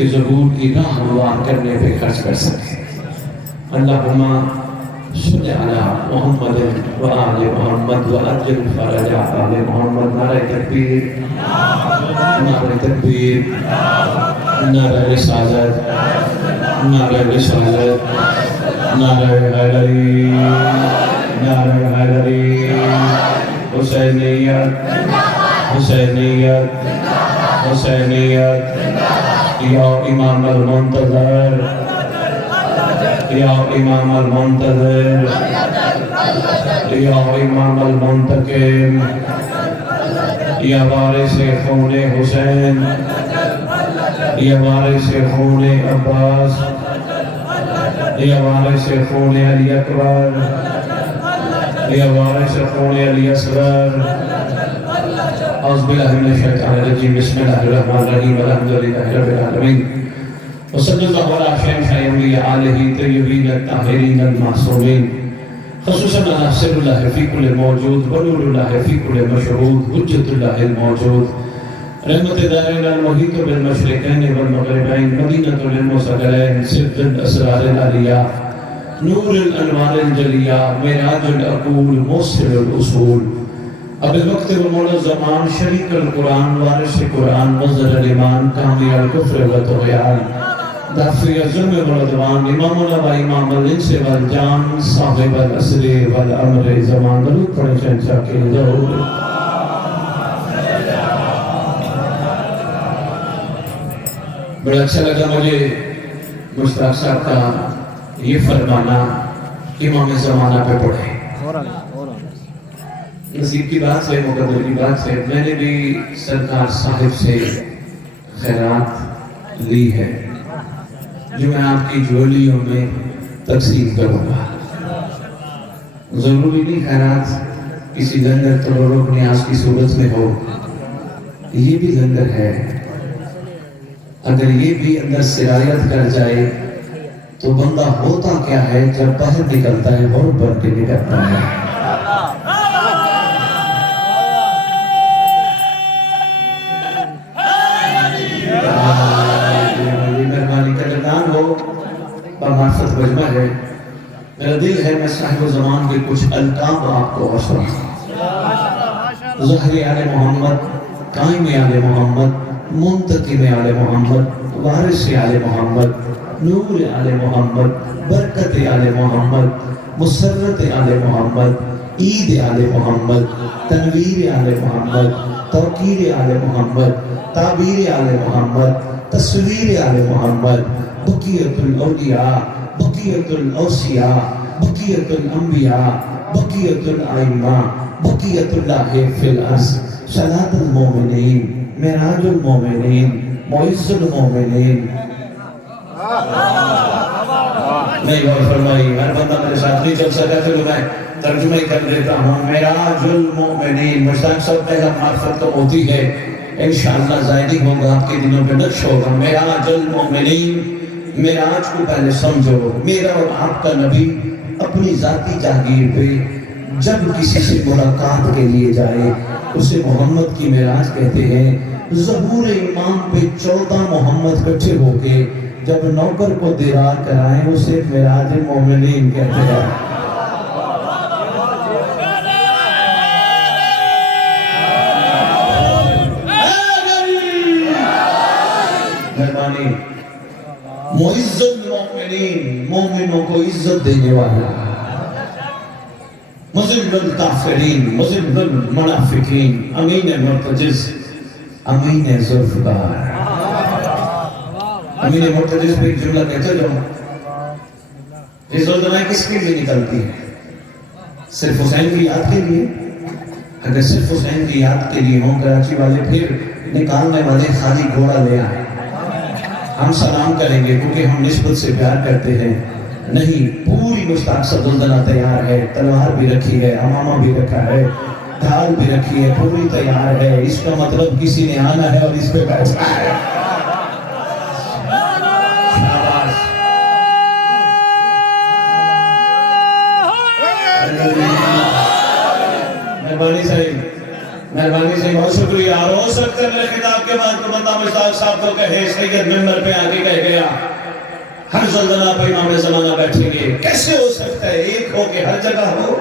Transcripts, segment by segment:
کے ظہور کی راہ ہموار کرنے پہ خرچ کر سکیں۔ اللہم صلی علی محمد و آل محمد و عجل فرج آل محمد۔ نعرہ تکبیر، نعرہ تکبیر، نعرہ رسالت، نعرہ رسالت، نعرہ حیدری، نعرہ حیدری، حسینیت، حسینیت، حسینیت، یا امام المنتظر، یا امام المنتظر، یا امام المنتقم، یا وارث خون حسین، یا وارث خون عباس، یا وارث خون علی اکبر، یا وارث خون علی اصغر۔ اعوذ باللہ من الشیطان الرجیم، بسم اللہ الرحمن الرحیم، الحمدللہ رب العالمین، وصلی اللہ علی شیخ آلہ طیبین الطاہرین المعصومین، خصوصاً علی سر اللہ فی کل موجود، ونور اللہ فی کل مشہود، حجت اللہ الموجود، رحمت دارین المحیط بالمشرقین والمغربین، مدینۃ للمصطفین، سر الاسرار العلیہ، نور الانوار الجلیہ، معراج العقول، موصل الاصول، اب وقت و مولا زمان، شریک القرآن، وارث قرآن، مظہر الایمان، کامی الکفر و طغیان، دافع ظلم و عدوان، امامنا و امام الانس والجان، صاحب العصر والامر زمان۔ درود پڑھیں شہنشاہ کے ظہور۔ بڑا اچھا لگا مجھے مشتاق صاحب کا یہ فرمانا، امام زمانہ پہ پڑھیں۔ نصیب کی بات سے، مقدر کی بات سے، میں نے بھی سرکار صاحب سے خیرات لی ہے جو میں آپ کی جولیوں میں تقسیم کروں گا۔ ضروری نہیں خیرات کسی لنگر تبرک نیاز کی صورت میں ہو، یہ بھی لنگر ہے۔ اگر یہ بھی اندر سرایت کر جائے تو بندہ ہوتا کیا ہے جب باہر نکلتا ہے اور بن کے نکلتا ہے۔ معرفت مجمع ہے، میرا دل ہے میں صاحب زمان کے کچھ القاب آپ کو اشرح۔ ظاہر آل محمد، قائم آل محمد، منتقم آل محمد، وارث آل محمد، نور آل محمد، برکت آل محمد، مسرت آل محمد، عید آل محمد، تنویر آل محمد، توقیر آل محمد، تعبیر آل محمد، تصویر آل محمد، بقیت الاولیاء، بقیت الاوصیاء، بقیت الانبیاء، بقیت الائمہ، بقیت اللہ فی الارض، صلاة المومنین، معراج المومنین، معز المومنین۔ نہیں بات فرمائی، ہر بندہ میرے ساتھ نہیں چل سکا تو میں ترجمہ ہی کر دیتا ہوں۔ معراج المومنین، مشتاق صاحب پہلا معرفت کا موتی ہے، انشاءاللہ ظاہری ہوگا، آپ کے دنوں پہ نقش ہوگا۔ معراج المومنین، معراج کو پہلے سمجھو۔ میرا اور آپ کا نبی اپنی ذاتی جاگیر پہ جب کسی سے ملاقات کے لیے جائے اسے محمد کی معراج کہتے ہیں۔ ظہور امام پہ 14 محمد کٹھے ہو کے جب نوکر کو دیدار کرائیں اسے معراج مومنین کہتے ہیں۔ مہربانی، معز المومنین، مومنوں کو عزت دینے والا، مذل الکافرین، مذل المنافقین، امین مرتجز، امین ذوالفقار۔ امین مرتجز پہ ایک جملہ کہتا جاؤں، یہ زلزلہ کس کے لیے نکلتی ہے؟ صرف حسین کی یاد کے لیے؟ اگر صرف حسین کی یاد کے لیے ہوں کراچی والے پھر نکالنے والے خالی گھوڑا لے آئے، ہم سلام کریں گے کیونکہ ہم نسبت سے پیار کرتے ہیں۔ نہیں، پوری مشتاق سے زلزلہ تیار ہے، تلوار بھی رکھی ہے، امامہ بھی رکھا ہے، ڈھال بھی رکھی ہے، پوری تیار ہے۔ اس کا مطلب کسی نے آنا ہے اور اس پہ بیٹھنا ہے۔ مہربانی سے بہت شکریہ۔ شکریہ. اور ہو سکتا ہے میرے خطاب کے بعد تو بندہ مشتاق صاحب کو کہے سید ممبر پہ آ کے کہہ گیا ہر زلزلہ پہ امام زمانہ بیٹھیں گے. کیسے ہو سکتا ہے ایک ہو کے ہر جگہ ہو؟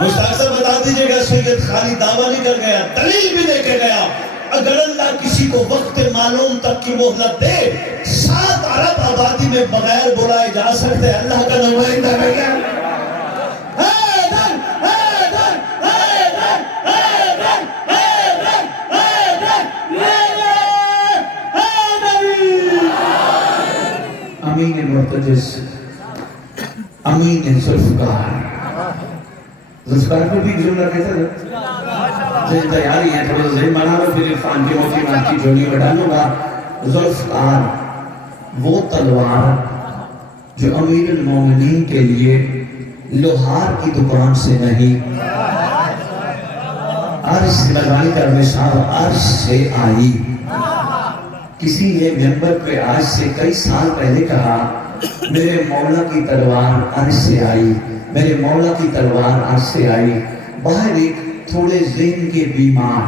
مشتاق صاحب بتا دیجئے گا سید خالی دعویٰ نہیں کر گیا, دلیل بھی دے کے گیا. اگر اللہ کسی کو وقت معلوم تک کی مہلت دے 7 ارب آبادی میں بغیر بلائے جا سکتے ہیں. اللہ کا نمائندہ ہے کیا؟ امین مرتجس, امین ذوالفقار. ذوالفقار کو بھی جملہ کہتا ہے تیاری ہے, تھوڑا ذہن بنا لو, پھر عرفان کی موتی مات کی جھولی میں ڈالوں گا. ذوالفقار وہ تلوار جو امیر المومنین کے لیے لوہار کی دکان سے نہیں, عرش سے لگانے کا مثال عرش سے آئی. کسی نے منبر پہ آج سے کئی سال پہلے کہا میرے مولا کی تلوار عرش سے آئی, میرے مولا کی تلوار عرش سے آئی. باہر ایک تھوڑے ذہن کے بیمار,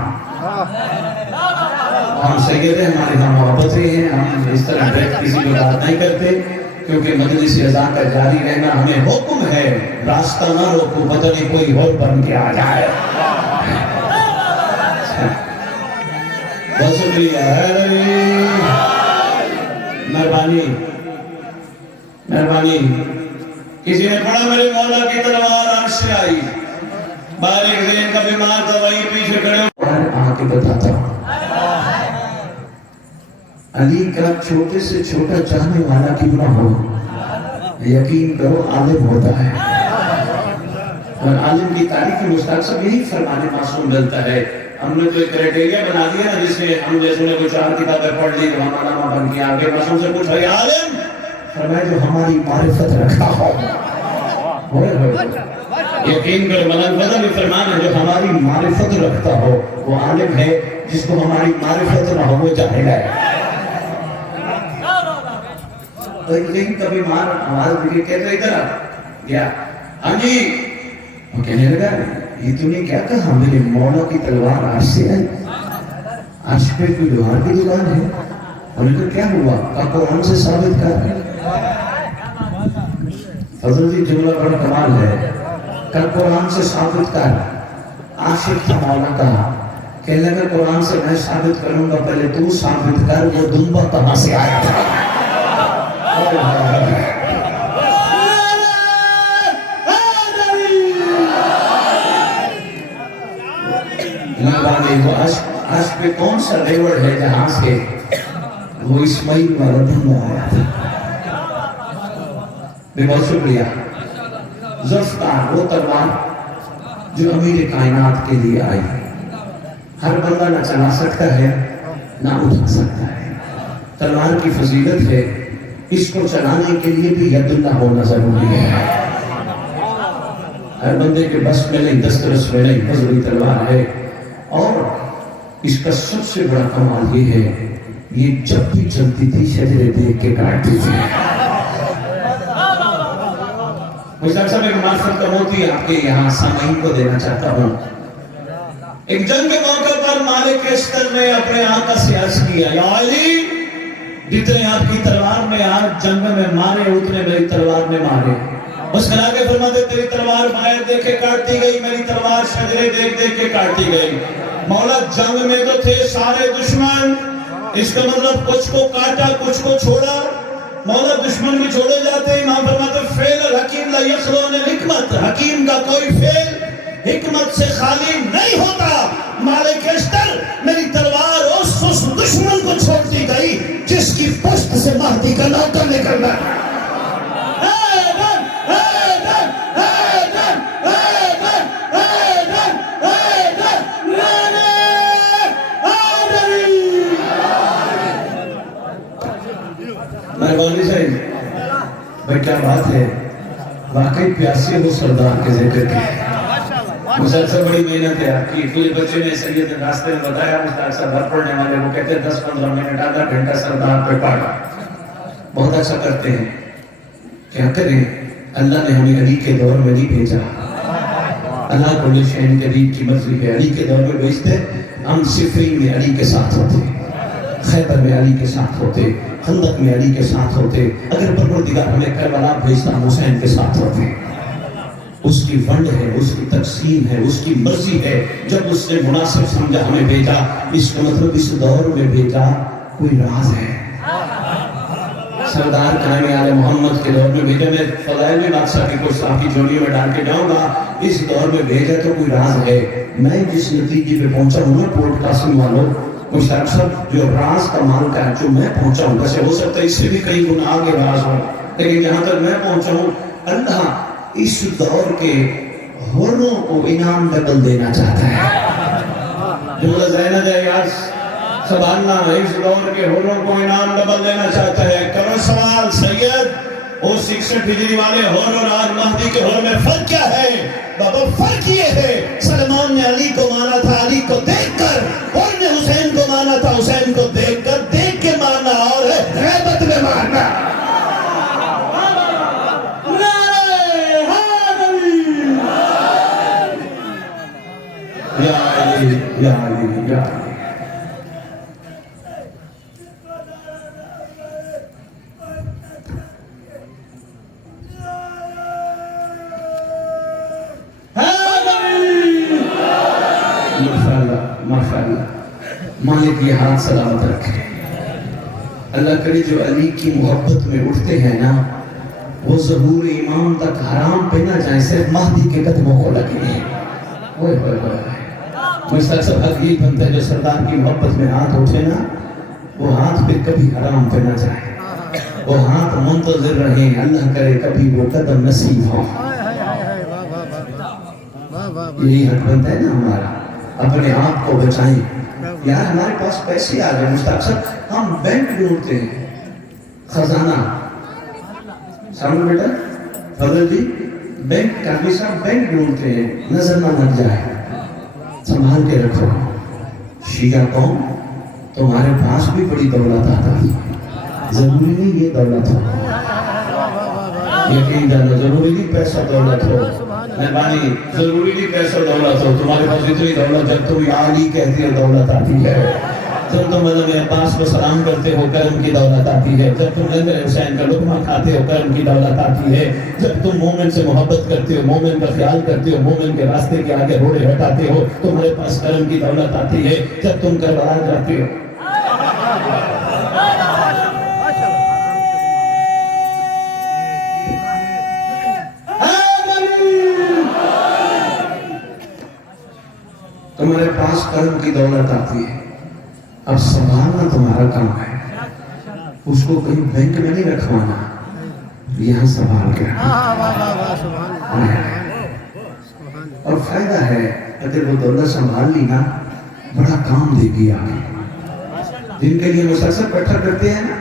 ہم سید ہیں, ہمارے ہاں محبتیں ہیں, ہم اس طرح بیٹھ کسی کو بات نہیں کرتے کیونکہ مجلس اذاں کا جاری رہنا ہمیں حکم ہے. راستہ نہ روکو, پتہ نہیں کوئی اور بن کے آ جائے. بہت شکریہ, مہربانی مہربانی. کسی نے پڑھا میرے مولا کی تلوار عرش سے آئی, باہر ایک ذہن کا بیمار تھا وہیں پیچھے کھڑے اور آ کے بتاتا ہوں علی کا چھوٹے سے چھوٹا چاہنے والا کیوں نہ ہو, یقین کرو عالم ہوتا ہے. اور عالم کی تاریخ میں مشتاق صاحب یہی فرمان معصوم ملتا ہے. ہم نے تو ایک کرائٹیریا بنا دیا نا, جس میں ہم جیسے نے کوئی 4 کتابیں پڑھ لی تو ہمارا نامہ بن گیا. آگے معصوم سے پوچھا یہ عالم فرمایا جو ہماری معرفت رکھا ہو. یقین کر ملک فضل فرمان ہے جو ہماری معرفت رکھتا ہو وہ عالم ہے, جس کو ہماری معرفت نہ ہو وہ جاہل ہے. تو ایک دن کبھی مار آواز بھی کہتے ادھر آ گیا, ہاں جی. وہ کہنے لگا یہ تو نے کیا کہا میرے مولا کی تلوار عرش سے آئی, عرش پہ کوئی لوہار کی دکان ہے؟ اور ان کا کیا ہوا؟ کہ قرآن سے ثابت کر. حضرت جملہ بڑا کمال ہے, کہ قرآن سے ثابت کر. عاشق تھا مولا کا, کہنے لگا قرآن سے میں ثابت کروں گا, پہلے تو ثابت کر وہ دنبا کہاں سے آیا تھا. وہ عشق پہ کون سا ریوڑ ہے جہاں سے وہ اسماعیل والا دنبا آیا تھا. بہت شکریہ. ذوالفقار وہ تلوار جو امیر کائنات کے لیے آئی. ہر بندہ نہ چلا سکتا ہے نہ اٹھا سکتا ہے. تلوار کی فضیلت ہے, اس کو چلانے کے لیے بھی ید اللہ ہونا ضروری ہے. ہر بندے کے بس میں نہیں, دسترس میں نہیں, بزرگی تلوار ہے. اور اس کا سب سے بڑا کمال یہ ہے یہ جب بھی چلتی تھی شجرے دیکھ کے کاٹتی تھی. مشتاق صاحب ایک معرفت کا موتی آپ کے یہاں سامعین کو دینا چاہتا ہوں. ایک جنگ کے موقع پر مالک اشتر نے اپنے آقا سے عرض کیا یا علی جتنے آپ کی تلوار میں آج جنگ میں مارے اتنے میری تلوار میں مارے. اس کھلا کے فرماتے تیری تلوار باہر دیکھ کے کاٹتی گئی, میری تلوار شجرے دیکھ دیکھ کے کاٹتی گئی. مولا جنگ میں تو تھے سارے دشمن, اس کا مطلب کچھ کو کاٹا کچھ کو چھوڑا. مولا دشمن بھی چھوڑے جاتے ہیں. امام فرماتے فعل الحکیم لا یخلو من الحکمت, حکیم کا کوئی فعل حکمت سے خالی نہیں ہوتا. مالک اشتر میری تلوار اس دشمن کو چھوڑتی گئی جس کی پشت سے مہدی کا نوکر نکلنا. مہربانی صاحب بھائی کیا بات ہے, واقعی پیاسی ہو سردار کے ذکر کی. مشتاق صاحب بڑی محنت ہے آپ کی. پورے بچے نے سید نے راستے میں بتایا مشتاق صاحب ہر پڑھنے والے وہ کہتے ہیں 10-15 منٹ آدھا گھنٹہ سردار پہ پڑھا. بہت اچھا کرتے ہیں. کیا کریں, اللہ نے ہمیں علی کے دور میں نہیں بھیجا. اللہ کل شیء قدیر کی مرضی ہے, علی کے دور میں بھیجتے ہم صفین میں علی کے ساتھ ہوتے، خیبر میں علی کے ساتھ ہوتے، خندق میں علی کے ساتھ ہوتے، اگر پروردگار ہمیں کربلا بھیجتا ہم حسین کے ساتھ ہوتے۔ اس کی ونڈ ہے، اس کی تقسیم ہے، اس کی مرضی ہے، جب اس نے مناسب سمجھا ہمیں بھیجا۔ اس کا مطلب اس دور میں بھیجا کوئی راز ہے۔ سردار قائم آل محمد کے دور میں بھیجا، میں فضائل میں بادشاہ کی کچھ آپ کی جوڑیوں میں ڈال کے جاؤں گا، اس دور میں بھیجا تو کوئی راز ہے۔ میں جس نتیجے پہ پہنچا ہوں نا پورٹ قاسم والوں، مشتاق صاحب، جو راز کمال کا ہے جو میں پہنچا ہوں، ویسے ہو سکتا ہے اس سے بھی کئی گنا آگے راز ہو، لیکن جہاں تک میں پہنچا ہوں، اللہ اس دور کے ہوروں کو انعام ڈبل دینا چاہتا ہے۔ جملہ ذہن آ جائے گا، سبحان اللہ، اس دور کے ہوروں کو انعام ڈبل دینا چاہتا ہے۔ کرو سوال سید، وہ 66 ہجری والے ہور اور آج مہدی کے ہور میں فرق کیا ہے؟ بابا فرق یہ ہے، سلمان نے علی کو مانا تھا علی کو دیکھ کر، اور نے حسین کو مانا تھا حسین کو دیکھ کر۔ دیکھ کے ماننا اور ہے، غیبت میں ماننا۔ یا علی یا علی یا علی۔ ماشاءاللہ، مالک یہ ہاتھ سلامت رکھے۔ اللہ کرے جو علی کی محبت میں اٹھتے ہیں نا، وہ ظہور امام تک حرام پہ نہ جائیں، صرف مہدی کے قدموں کو لگے ہیں۔ اوہ اوہ اوہ، مشتاق صاحب حق یہی بنتا ہے جو سردار کی محبت میں ہاتھ اٹھے نا، وہ ہاتھ پہ کبھی حرام پہ نہ جائے، وہ ہاتھ منتظر رہیں، اللہ کرے کبھی وہ قدم نصیب ہو۔ یہی حق بنتا ہے نا ہمارا، اپنے آپ کو بچائیں۔ یار ہمارے پاس پیسے آ گئے مشتاق صاحب، ہم بینک ڈھونڈتے ہیں، خزانہ سامنے بیٹا فضل جی، بینک کافی صاحب بینک ڈھونڈتے ہیں، نظر نہ لگ جائے، سنبھال کے رکھو۔ شیعہ قوم تمہارے پاس بھی بڑی دولت آتا ہے، ضروری نہیں یہ دولت ہو، یقین جانا ضروری نہیں پیسہ دولت ہو، مہربانی ضروری نہیں پیسہ دولت ہو، تمہارے پاس اتنی دولت جب تم یا علی کہتے ہو دولت آتی ہے، جب تم مدد عباس کو سلام کرتے ہو کرم کی دولت آتی ہے، جب تم نظر حسین کا لقمہ کھاتے ہو کرم کی دولت آتی ہے، جب تم مومن سے محبت کرتے ہو، مومن کا خیال کرتے ہو، مومن کے راستے کے آگے روڑے ہٹاتے ہو، تمہارے پاس کرم کی دولت آتی ہے، جب تم کربلا جاتے ہو۔ تمہارے پاس کرم کی دولت آتی ہے، اب سنبھالنا تمہارا کام ہے، اس کو کہیں بینک میں نہیں رکھوانا، یہاں سنبھال کے رکھنا۔ اور فائدہ ہے اگر وہ دولت سنبھال لی نا، بڑا کام دے گی آگے۔ جن کے لیے مسلسل اکٹھا کرتے ہیں نا،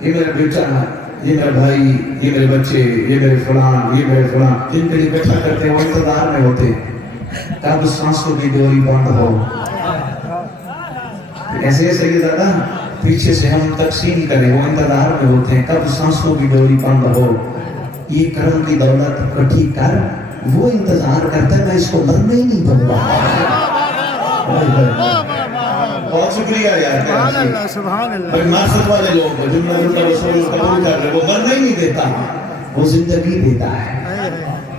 یہ میرا بیٹا، یہ میرا بھائی، یہ میرے بچے، یہ میرے فلان، یہ میرے فلان، جن کے لیے اکٹھا کرتے ہیں وہ انتظار میں ہوتے ہیں کب سانس کو بھی ڈوری بند ہو۔ ایسے سید دادا پیچھے سے ہم تقسیم کریں، وہ انتظار میں ہوتے ہیں کب سانس کو بھی ڈوری بند ہو۔ یہ کرم کی دولت اکٹھی کر، وہ انتظار کرتا ہے میں اس کو مرنے ہی نہیں دوں گا۔ بہت شکریہ یار، بھائی معرفت والے لوگ جنہوں نے رسول قبول کر رہے، وہ مرنے ہی نہیں دیتا، وہ زندگی دیتا ہے،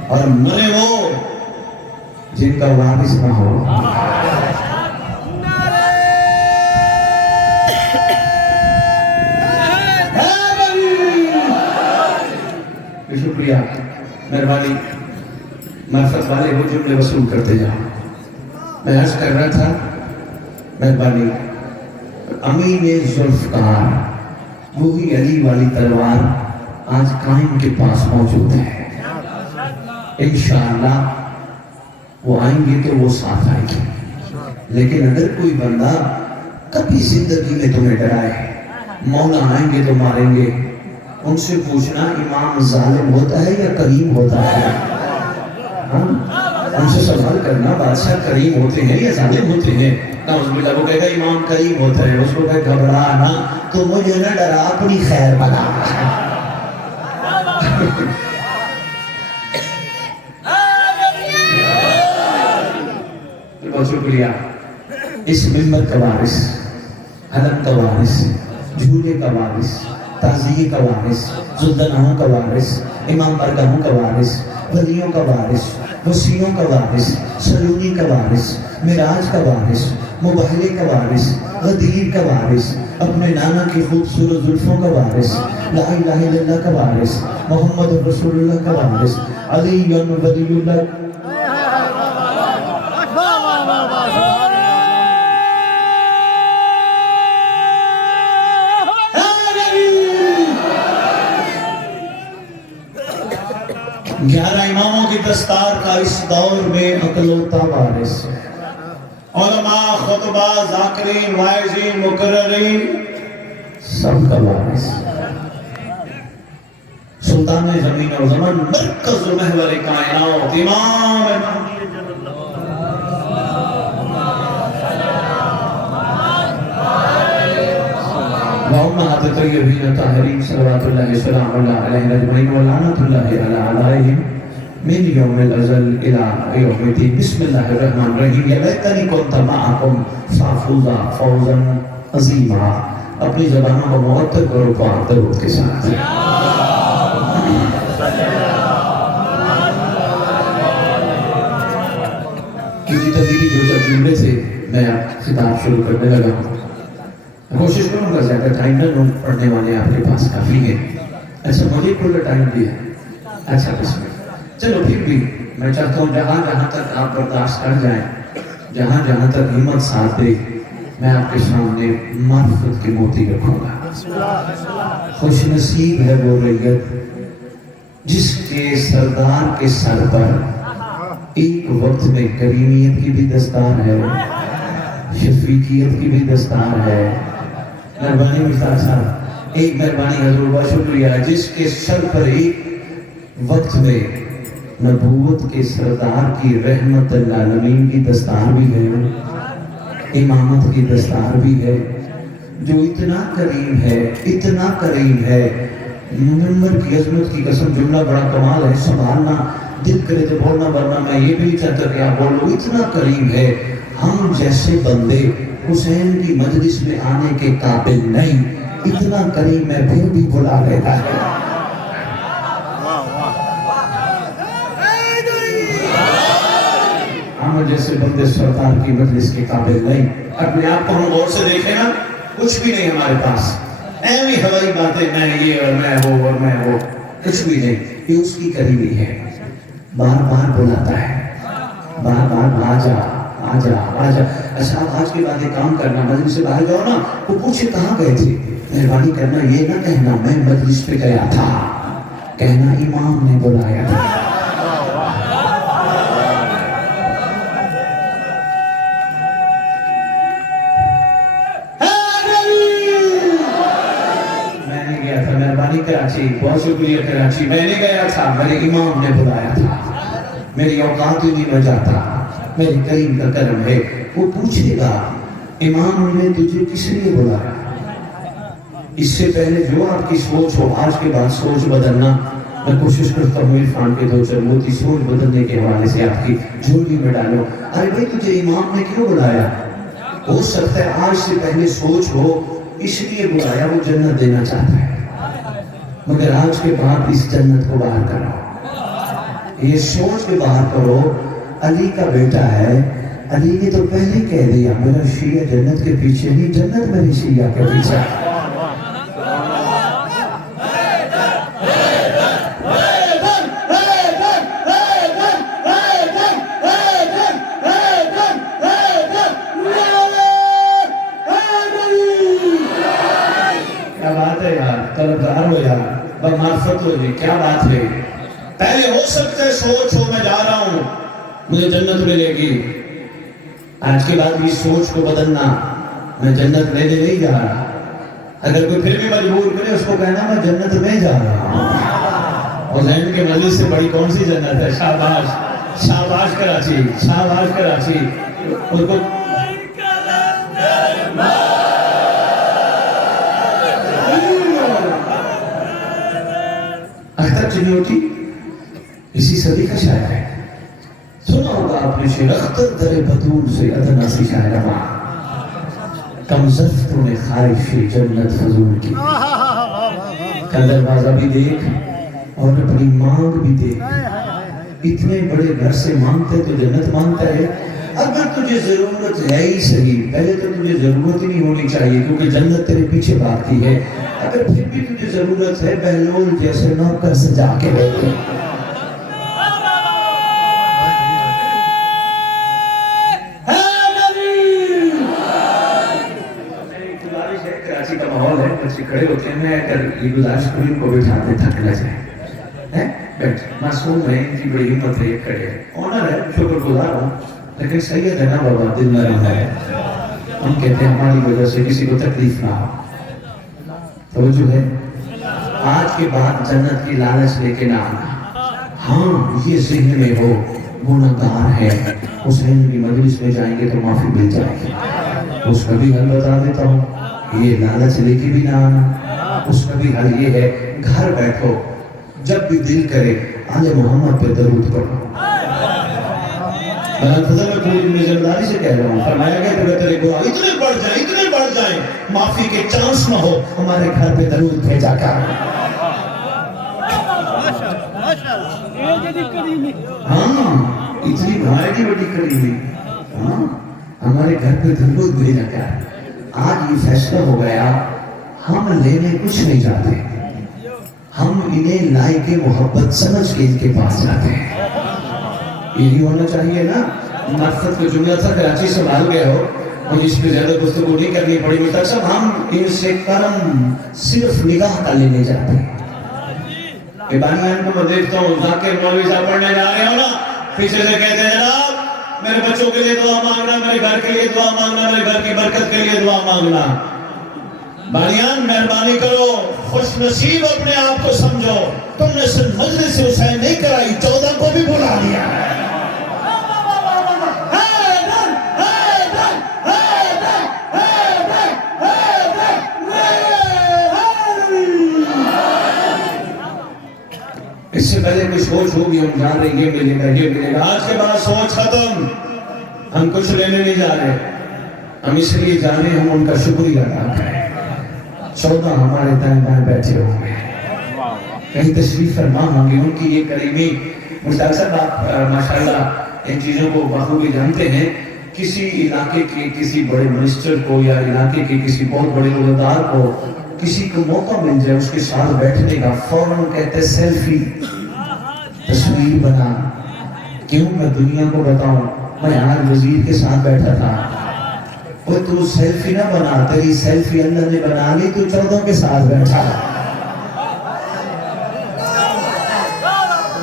اور مرے وہ جن کا وارث نہ ہو۔ شکریہ، مہربانی، معرفت والے وہ جملے وصول کرتے جاؤ۔ میں عرض کر رہا تھا، مہربانی، امین ذوالفقار، وہی علی والی تلوار آج قائم کے پاس موجود ہے، انشاءاللہ وہ آئیں گے تو وہ ساتھ آئیں گے۔ لیکن اگر کوئی بندہ کبھی زندگی میں تمہیں ڈرائے مولا آئیں گے تو ماریں گے، ان سے پوچھنا امام ظالم ہوتا ہے یا کریم ہوتا ہے؟ ان سے سوال کرنا بادشاہ کریم ہوتے ہیں یا ظالم ہوتے ہیں؟ نعوذ باللہ، وہ کہے گا امام کریم ہوتا ہے، اس کو کہے گھبرانا تو مجھے نہ ڈرا، اپنی خیر بنا۔ بہت شکریہ۔ اس ممبر کا وارث، علم کا وارث، جھولے کا وارث، تعزیے کا وارث، ذوالجلالوں کا وارث، امام بارگاہوں کا وارث، ولیوں کا وارث، وسیعوں کا وارث، سلونی کا وارث، معراج کا وارث، مبہلے کا وارث، غدیر کا وارث، اپنے نانا کی خوبصورت زلفوں کا وارث، لا الہ الا اللہ کا وارث، محمد رسول اللہ کا وارث، علی ولی اللہ. گیارہ اماموں کی دستار کا اس دور میں اکلوتا وارث، علماء، خطبہ، ذاکرین، واعظین، مقررین، سب کا وارث، سلطان زمین و زمان، مرکز و محور کائنات، امام وأمهات الطيبين الطاهرين صلوات الله وسلامه عليهم أجمعين ولعنة الله على أعدائهم من يوم الأزل إلى يوم الدين. بسم الله الرحمن الرحيم. يا ليتني كنت معكم فأفوز فوزا عظيما. اپنی زبانوں کو معطر کرو پاک درود کے ساتھ. کسی تدیری جو جملے سے میں خطاب شروع کرنے لگا ہوں. کوشش کروں گا زیادہ ٹائم نہ لوں، پڑھنے والے آپ کے پاس کافی ہیں. اچھا مجھے پورا ٹائم دیا. اچھا بسم اللہ. چلو پھر بھی میں چاہتا ہوں جہاں جہاں تک آپ برداشت کر جائیں، جہاں جہاں تک ہمت ساتھ دے، میں آپ کے سامنے معرفت کی موتی رکھوں گا. خوش نصیب ہے وہ ریت جس کے سردار کے سر پر ایک وقت میں کریمیت کی بھی دستار ہے، شفیقیت کی بھی دستار ہے. مہربانی مفتاح صاحب، ایک مہربانی حضور بہت شکریہ. جس کے سر پر ایک وقت میں نبوت کے سردار کی رحمت للعالمین کی دستار بھی ہے، امامت کی دستار بھی ہے، جو اتنا کریم ہے، اتنا کریم ہے. منور کی عظمت کی قسم، جملہ بڑا کمال ہے، سنبھالنا دل کرے تو بولنا، ورنہ میں یہ بھی چاہتا کہ آپ بولو. اتنا کریم ہے، ہم جیسے بندے حسین کی مجلس میں آنے کے قابل نہیں، اتنا کریم ہے پھر بھی بلا لیتا ہے. ہم جیسے بندے سردار کی مجلس کے قابل نہیں. اپنے آپ کو ہم غور سے دیکھیں نا، کچھ بھی نہیں ہمارے پاس. ایویں ہوائی باتیں، میں یہ اور میں وہ اور میں وہ، کچھ بھی نہیں. یہ اس کی کریمی ہے. بار بار بلاتا ہے، بار بار آجا آجا آجا. اچھا آپ آج کے بعد ایک کام کرنا، مجلس سے باہر جاؤ نا، وہ پوچھے کہاں گئے تھے، مہربانی کرنا یہ نہ کہنا میں مجلس پہ گیا تھا، کہنا امام نے بلایا تھا. میں نے گیا تھا، مہربانی کراچی، بہت شکریہ کراچی، میں نے گیا تھا، میرے امام نے بلایا تھا. میری اوقات ہی نہیں میں جاتا، میری کریم کا کرم ہے. وہ پوچھے گا امام نے تجھے کس لیے بلایا. اس سے پہلے جو آپ کی سوچ ہو، آج کے بعد سوچ بدلنا. میں کوشش کرتا ہوں عرفان کے 2-4 موتی سوچ بدلنے کے حوالے سے آپ کی جھولی میں ڈالو. ارے بھائی تجھے امام نے کیوں بلایا؟ ہو سکتا ہے آج سے پہلے سوچ ہو اس لیے بلایا وہ جنت دینا چاہتا ہے، مگر آج کے بعد اس جنت کو باہر کرو. یہ سوچ کے باہر کرو علی کا بیٹا ہے، علی نے تو پہلے کہہ دیا میرا شیعہ جنت کے پیچھے نہیں، جنت میری شیعہ کے پیچھے. کیا بات ہے یار، طلبگار ہو یار، بمعرفت ہو جی، کیا بات ہے. پہلے ہو سکتا ہے سوچ ہو میں جا رہا ہوں مجھے جنت ملے گی، آج کے بعد بھی سوچ کو بدلنا، میں جنت لینے نہیں جا رہا. اگر کوئی پھر بھی مجبور کرے اس کو کہنا میں جنت میں جا رہا ہوں. حسین کے مجلس سے بڑی کون سی جنت ہے. شاباش شاباش کراچی، شاباش کراچی. ان کو اختر چنوٹی اسی صدی کا شاعر ہے. سنا ہوگا آپ نے شعر اختر در بطول سے ادنا سی شاعر ماں. کم زفتوں نے خواہش جنت فضول کی. کا دروازہ بھی دیکھ اور اپنی مانگ بھی دیکھ. اتنے بڑے گھر سے مانگتے تو جنت مانگتا ہے. اگر تجھے ضرورت ہے ہی صحیح، پہلے تو تجھے ضرورت ہی نہیں ہونی چاہیے کیونکہ جنت تیرے پیچھے بھاگتی ہے. اگر پھر بھی تجھے ضرورت ہے، بہلول جیسے نوکر سجا کے بیٹھے. کراچی کا ماحول ہے، بچے کھڑے ہوتے ہیں، میں اگر یہ گزارش کروں ان کو بٹھاتے تھک نہ جائے. بیٹھ معصوم ہے، ان کی بڑی ہمت ہے، یہ کھڑے ہیں. آنر ہے، شکر گزار ہوں، لیکن سید ہے نا بابا، دل نرم ہے. ہم کہتے ہیں ہماری وجہ سے کسی کو تکلیف نہ ہو. توجہ ہے. آج کے بعد جنت کی لالچ لے کے نہ آنا. ہاں یہ ذہن میں ہو گناہگار ہے، حسین کی مجلس میں جائیں گے تو معافی مل جائے گی. اس کا بھی حل بتا دیتا ہوں. یہ لالچ لے کے بھی نہ آنا. اس کا بھی حل یہ ہے، گھر بیٹھو، جب بھی دل کرے آل محمد پہ درود پڑھو. میں پوری ذمہ داری سے کہہ رہا ہوں. فرمایا گیا کہ تیرے گناہ اتنے بڑھ جائیں معافی کے چانس نہ ہو، ہمارے گھر پہ درود بھیجا کر. ہاں اتنی بھاری بڑی کریمی. ہاں ہمارے گھر پہ درود بھیجا کر. آج یہ فیصلہ ہو گیا، ہم لینے کچھ نہیں جاتے، ہم انہیں لائق محبت سمجھ کے ان کے پاس جاتے ہیں. یہی ہونا چاہیے نا. نفرت کا جملہ تھا، کراچی سے بھاگ گئے ہو، مجھے اس پہ زیادہ گفتگو نہیں کرنی پڑی. مطلب صاحب ہم ان سے کرم صرف نگاہ کا لینے جاتے ہیں. بانیان کو میں دیکھتا ہوں، ذاکر مولوی صاحب پڑھنے جا رہے ہو نا، پیچھے سے کہتے ہیں جناب میرے بچوں کے لیے دعا مانگنا، میرے گھر کے لیے دعا مانگنا، میرے گھر کی برکت کے لیے دعا مانگنا. بانیان مہربانی کرو، خوش نصیب اپنے آپ کو سمجھو. تم نے صرف مجلس حسین نہیں کرائی، 14 کو بھی بلا لیا. اس سے پہلے کوئی سوچ ہوگی ہم جا رہے ہیں، یہ ملے گا یہ ملے گا. آج کے بعد سوچ ختم. ہم کچھ لینے نہیں جا رہے، ہم اس لیے جا رہے ہیں ہم ان کا شکریہ ادا کریں. 14 ہمارے دائیں بائیں بیٹھے ہوں گے، کہیں تشریف فرما ہوں گے. ان کی یہ قریبی. مشتاق صاحب آپ ماشاءاللہ ان چیزوں کو بخوبی جانتے ہیں. کسی علاقے کے کسی بڑے منسٹر کو یا علاقے کے کسی بہت بڑے عہدیدار کو کسی کو موقع مل جائے اس کے ساتھ بیٹھنے کا، فوراً کہتے سیلفی، تصویر بنا. کیوں میں دنیا کو بتاؤں، میں آج وزیر کے ساتھ بیٹھا تھا. وہ تو سیلفی نہ بنا، تیری سیلفی اللہ نے بنا لی، تو 14 کے ساتھ بیٹھا.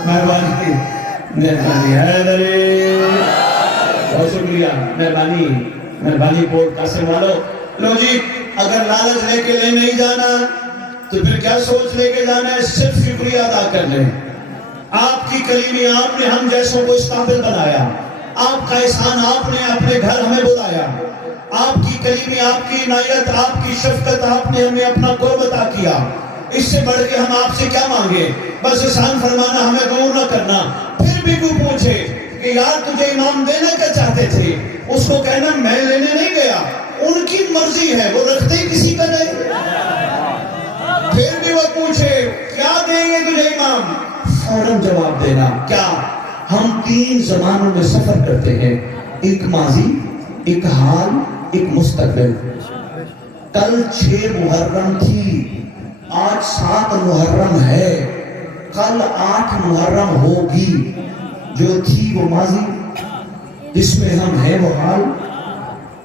مہربانی مہربانی حیدری، بہت شکریہ. مہربانی پورٹ قاسم والو. لو جی، اگر لالچ لے کے لے نہیں جانا تو پھر کیا سوچ لے کے جانا ہے؟ صرف شکریہ ادا کر لیں. آپ کی کریمی، آپ نے ہم جیسوں کو اس قابل بنایا. آپ کا احسان، آپ نے اپنے گھر ہمیں بلایا. آپ کی کریمی، آپ کی عنایت، آپ کی شفقت، آپ نے ہمیں اپنا قرب عطا کیا. اس سے بڑھ کے ہم آپ سے کیا مانگے؟ بس احسان فرمانا، ہمیں دور نہ کرنا. پھر بھی کوئی پوچھے کہ یار تجھے امام دینا کیا چاہتے تھے، اس کو کہنا میں لینے نہیں گیا، ان کی مرضی ہے، وہ رکھتے ہی کسی کا نہیں. پھر بھی وہ پوچھے کیا دیں گے تجھے امام، فوراً جواب دینا. کیا؟ ہم 3 زمانوں میں سفر کرتے ہیں، ایک ماضی، ایک حال، ایک مستقبل. کل 6 محرم تھی، آج 7 محرم ہے، کل 8 محرم ہوگی. جو تھی وہ ماضی، جس میں ہم ہیں وہ حال،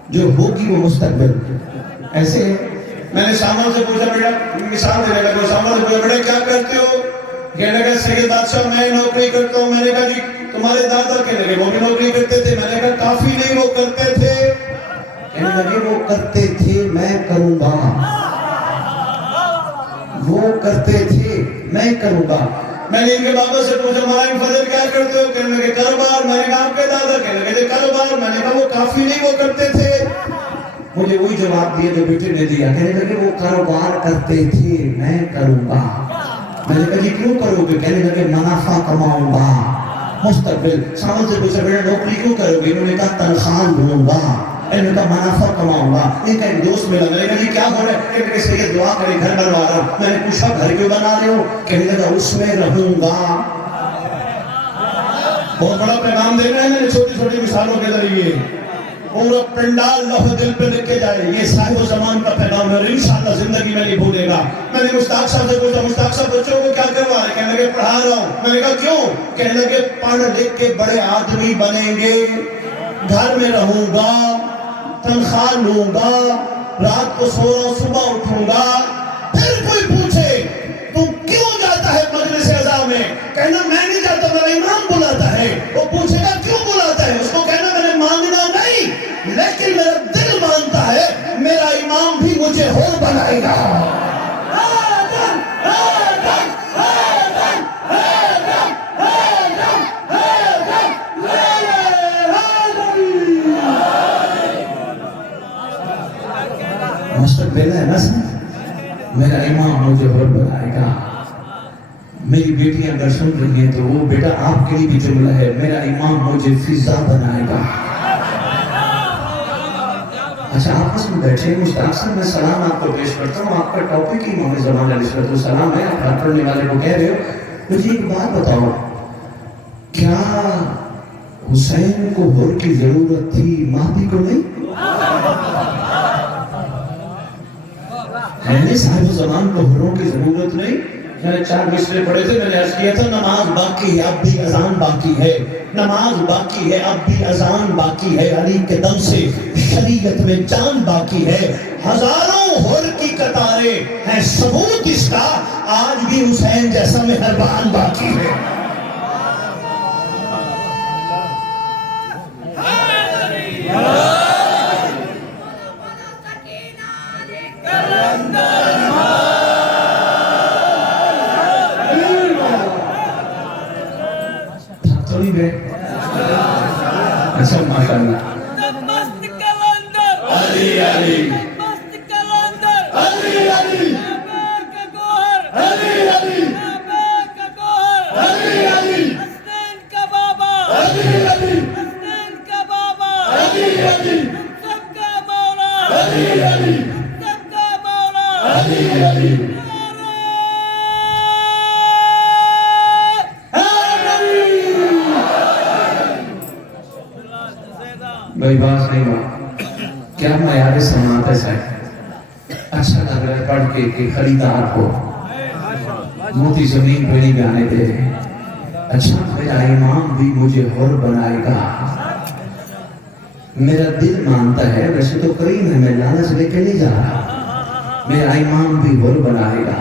جو ہوگی وہ مستقبل. ایسے ہے. میں نے سامان سے پوچھا، بیٹا مثال دینے لگا، سامان سے پوچھا بیٹا کیا کرتے ہو؟ کہنے لگا سید بادشاہ میں نوکری کرتا ہوں. میں نے کہا جی تمہارے دادا کہنے لگے وہ بھی نوکری کرتے تھے. میں نے کہا کافی نہیں، وہ کرتے تھے. کہنے لگے وہ کرتے تھے میں کروں گا، وہ کرتے تھے میں کروں گا. میں نے ان کے بابا سے پوچھا مولانا فضل کیا کرتے ہو؟ کہنے لگے کاروبار. میں نے کہا آپ کے دادا؟ کہنے لگے کاروبار. میں نے کہا وہ کافی نہیں، وہ کرتے تھے. مجھے وہی جواب دیا جو بیٹے نے دیا. کہنے لگے وہ کاروبار کرتے تھے میں کروں گا. میں نے کہا جی کیوں کرو گے؟ کہنے لگے منافع کماؤں گا، مستقبل. سامنے سے پوچھا بیٹا نوکری کیوں کرو گے؟ انہوں نے کہا تنخواہ لوں گا. انہوں کا منافع کماؤں گا. ان کا ایک دوست ملا, میں نے کہا جی کیا ہو رہا ہے؟ کہ سید دعا کرے گھر بنوا رہا ہوں. میں نے پوچھا گھر کیوں بنا رہے ہو؟ کہنے لگا اس میں رہوں گا. بہت بڑا پیغام دے رہے ہیں, میں نے چھوٹی چھوٹی مثالوں کے ذریعے پورا پنڈال لوح دل پہ لکھ کے جائے. یہ صاحب زمان کا پیغام ہے اور انشاءاللہ زندگی میں نہیں بھولے گا. میں نے مشتاق صاحب سے پوچھا, مشتاق صاحب بچوں کو کیا کروا رہے؟ کہنے لگے پڑھا رہا ہوں. میں نے کہا کیوں؟ کہنے لگے پڑھ لکھ کے بڑے آدمی بنیں گے, گھر میں رہوں گا, تنخواہ لوں گا, رات کو سو رہا ہوں, صبح اٹھوں گا. پھر کوئی پوچھے تو کیوں جاتا ہے مجلس عزا میں؟ کہنا میں نہیں جاتا, میرا امام بلاتا ہے. وہ پوچھے گا کیوں بلاتا ہے؟ اس کو کہنا میں نے مانگنا نہیں, لیکن میرا دل مانتا ہے میرا امام بھی مجھے ہور بنائے گا. مستقبل ہے نا سر, میرا امام مجھے ہور بنائے گا. میری بیٹیاں اگر سن رہی ہیں تو وہ بیٹا آپ کے لیے بھی جملہ ہے, میرا امام مجھے فضا بنائے گا. اچھا آپس میں بیٹھے مشتاق صاحب, میں سلام آپ کو پیش کرتا ہوں. آپ کا ٹاپک امام زمان علیہ السلام ہے, آپ ہر پڑھنے والے کو کہہ رہے ہو. مجھے ایک بات بتاؤ, کیا حسین کو ہور کی ضرورت تھی, مہدی کو نہیں؟ ہے نہیں صاحب زمان کو ہوروں کی ضرورت نہیں؟ میں نے 4 مصرے پڑھے تھے, میں نے عرض کیا تھا نماز باقی ہے اب بھی اذان باقی ہے, نماز باقی ہے اب بھی اذان باقی ہے, علی کے دم سے شریعت میں جان باقی ہے. ہزاروں ہور کی قطاریں ہیں ثبوت اس کا, آج بھی حسین جیسا مہربان باقی ہے. اچھا ماشاءاللہ. مست کلندر علی علی مست کلندر علی علی کا گوہر علی علی کا گوہر علی علی حسین کا بابا علی علی حسین کا بابا علی علی سب کا مولا علی علی سب کا مولا علی علی. بھائی بات نہیں بات, کیا معیار سماعت ہے صاحب؟ اچھا لگ رہا ہے پڑھ کے کہ خریدار کو موتی زمین پہ نہیں جانے دے. اچھا میرا امام بھی مجھے ہور بنائے گا. میرا دل مانتا ہے, ویسے تو کریم ہے, میں لالچ لے کے نہیں جا رہا, میرا امام بھی ہور بنائے گا.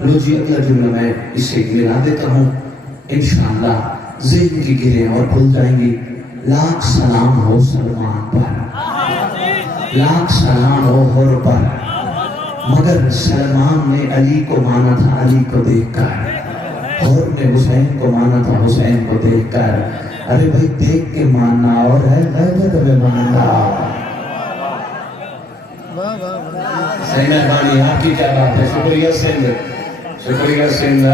لو جی اگلا جملہ میں اسے ملا دیتا ہوں, انشاءاللہ ذہن کی گریں اور کھل جائیں گی. لاکھ سلام ہو سلمان پر, لاکھ سلام ہو ہور پر, مگر سلمان نے علی کو مانا تھا علی کو دیکھ کر, ہور نے حسین کو مانا تھا حسین کو دیکھ کر. ارے بھائی دیکھ کے ماننا اور ہے, غیبت میں ماننا. صحیح مہربانی, آپ کی کیا بات ہے. شکریہ سندھ, شکریہ سندھ,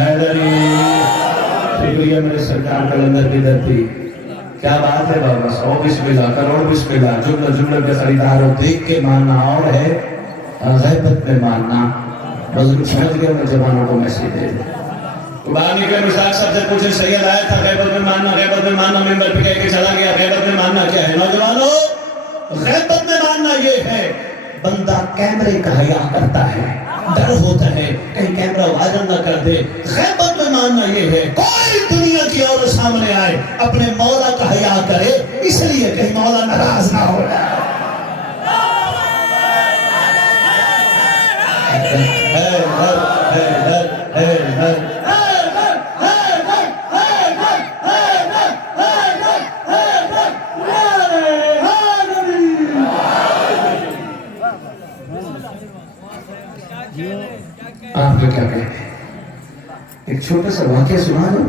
شکریہ میرے سرکار کلندر کی دھرتی. کیا بات ہے بابا, 100 بسم اللہ, کروڑ بسم اللہ, جملہ جملہ کے خریدار ہو. دیکھ کے ماننا اور ہے, غیبت میں ماننا. بزرگ سمجھ گیا, میں جوانوں کو میسیج دے دوں. قربانی کے مشتاق صاحب سے پوچھے, سید آیا تھا غیبت میں ماننا, غیبت میں ماننا, منبر پہ کہہ کے چلا گیا. غیبت میں ماننا کیا ہے نوجوانوں؟ غیبت میں ماننا یہ ہے, بندہ کیمرے کا حیا کرتا ہے, ڈر ہوتا ہے کہیں کیمرہ وائرل نہ کر دے. غیبت میں ماننا یہ ہے, کوئی دنیا کی عورت سامنے آئے اپنے مولا کا حیا کرے, اس لیے کہیں مولا ناراض نہ ہو جائے. آپ کو کیا کہتے ہیں, ایک چھوٹا سا واقعہ سنا دو,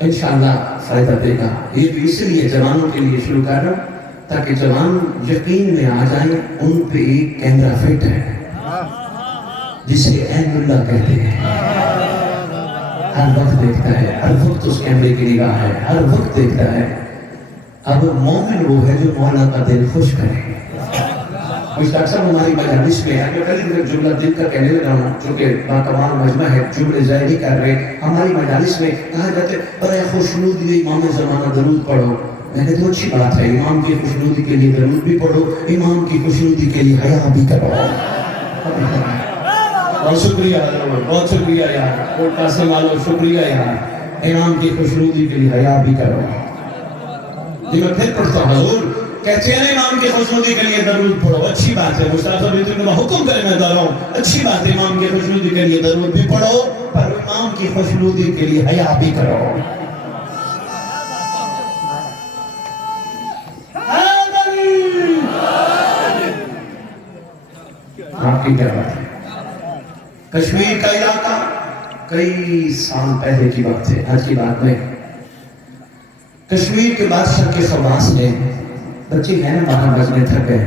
انشاءاللہ فائدہ دے گا. یہ بھی اس لیے جوانوں کے لیے شروع کر رہا ہوں تاکہ جوان یقین میں آ جائیں. ان پہ ایک کیمرہ فٹ ہے جسے عین اللہ کہتے ہیں, ہر وقت دیکھتا ہے, ہر وقت اس کیمرے کی نگاہ ہے, ہر وقت دیکھتا ہے. اب مومن وہ ہے جو مولا کا دل خوش کرے. کچھ ڈاکٹر صاحب ہماری مجالس میں ہے، میں جملہ دل کا کہنے لگا ہوں چونکہ باکمال مجمع ہے، جملے ظاہری کر رہے. ہماری مجالس میں کہا جاتا ہے برے خوشنودی امام زمانہ درود پڑھو. میں نے تو اچھی بات ہے، امام کی خوشنودی کے لیے درود بھی پڑھو، امام کی خوشنودی کے لیے حیا بھی کرو. بہت شکریہ، بہت شکریہ یار، کوٹ قاسم والو شکریہ یار. امام کی خوشنودی کے لیے حیا بھی کرو. یہ میں پھر پڑھتا ہوں، حضور کہتے ہیں امام کی خوشنودی کے لیے درود پڑھو. اچھی بات ہے، مصطفیٰ صاحب اتنا حکم کرے میں داروں، اچھی بات ہے، امام کی خوشنودی کے لیے درود بھی پڑھو، پر امام کی خوشنودی کے لیے حیا بھی کرو. آپ کی کیا بات ہے؟ کشمیر کا علاقہ کئی سال پہلے کی بات ہے، آج کی بات نہیں. کشمیر کے بادشاہ کے خواص نے بچے ہیں نا وہاں بجنے تھک گئے.